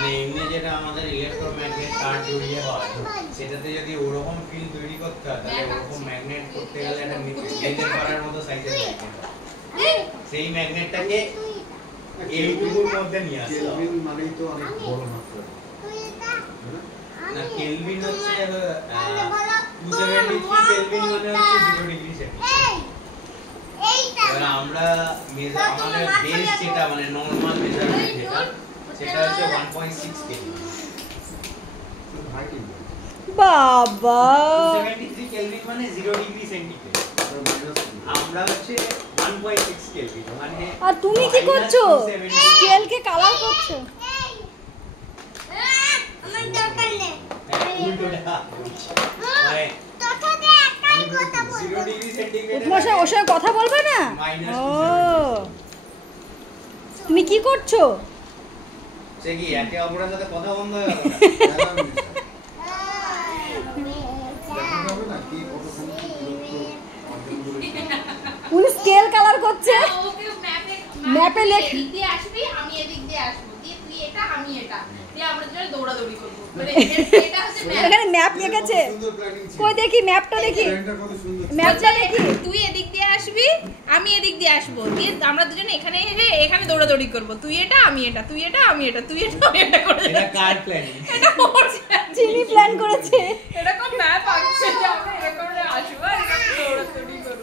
মানে এমনি যেটা আমাদের ইলেকট্রোম্যাগনেট তার জড়িয়ে হয় সেটাতে যদি ওরকম ফিল্ড তৈরি করতে হয় তাহলে ওরকম ম্যাগনেট করতে গেলে একটা লেজার করার মতো সাইজের ম্যাগনেট সেই ম্যাগনেটটাকে এইটুকুর মধ্যে নিয়ে আসতে হবে। কেলভিন মানেই তো অনেক বড় মাত্রা। না কেলভিন হচ্ছে 273 কেলভিন মানে হচ্ছে 0 ডিগ্রি সেন্টিগ্রেড। এবার আমরা আমাদের বেস যেটা মানে নরমাল মেজারমেন্ট যেটা সেটা হচ্ছে 1.6 কেলভিন। বাবা 273 কেলভিন মানে 0 ডিগ্রি সেন্টিগ্রেড। আমরা হচ্ছে 1.6 কেলভিন মানে। আর তুমি কি করছো? স্কেলকে কালার করছো? আমার দরকার নেই। উল্টোটা মানে ওর সঙ্গে কথা বলবে না? ও তুমি কি করছো? সে কি একে অপরের সাথে কথা বন্ধ হয়ে গেল? উনি স্কেল কালার করছে। ম্যাপে লেখা দিয়ে আসবি, আমি এদিক দিয়ে আসবো, দিয়ে তুই এটা আমি এটা, দিয়ে আমরা দুজন দৌড়াদৌড়ি করব। মানে এটা হচ্ছে ম্যাপ। এখানে ম্যাপ লিখেছে। কই দেখি ম্যাপটা দেখি। ম্যাপটা দেখি। তুই এদিক দিয়ে আসবি, আমি এদিক দিয়ে আসবো, দিয়ে আমরা দুজন এখানে এখানে দৌড়াদৌড়ি করব। তুই এটা আমি এটা, তুই এটা আমি এটা, তুই এটা আমি এটা করে। এটা কার প্ল্যানিং? এটা ওর চিনি প্ল্যান করেছে। এরকম ম্যাপ আছে যে আমরা এরকম আসবো আর এরকম দৌড়াদৌড়ি করব।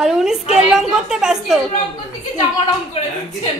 আর উনি স্কেল রং করতে ব্যস্ত। স্কেল রং করতে কি জামা রং করে দিচ্ছেন।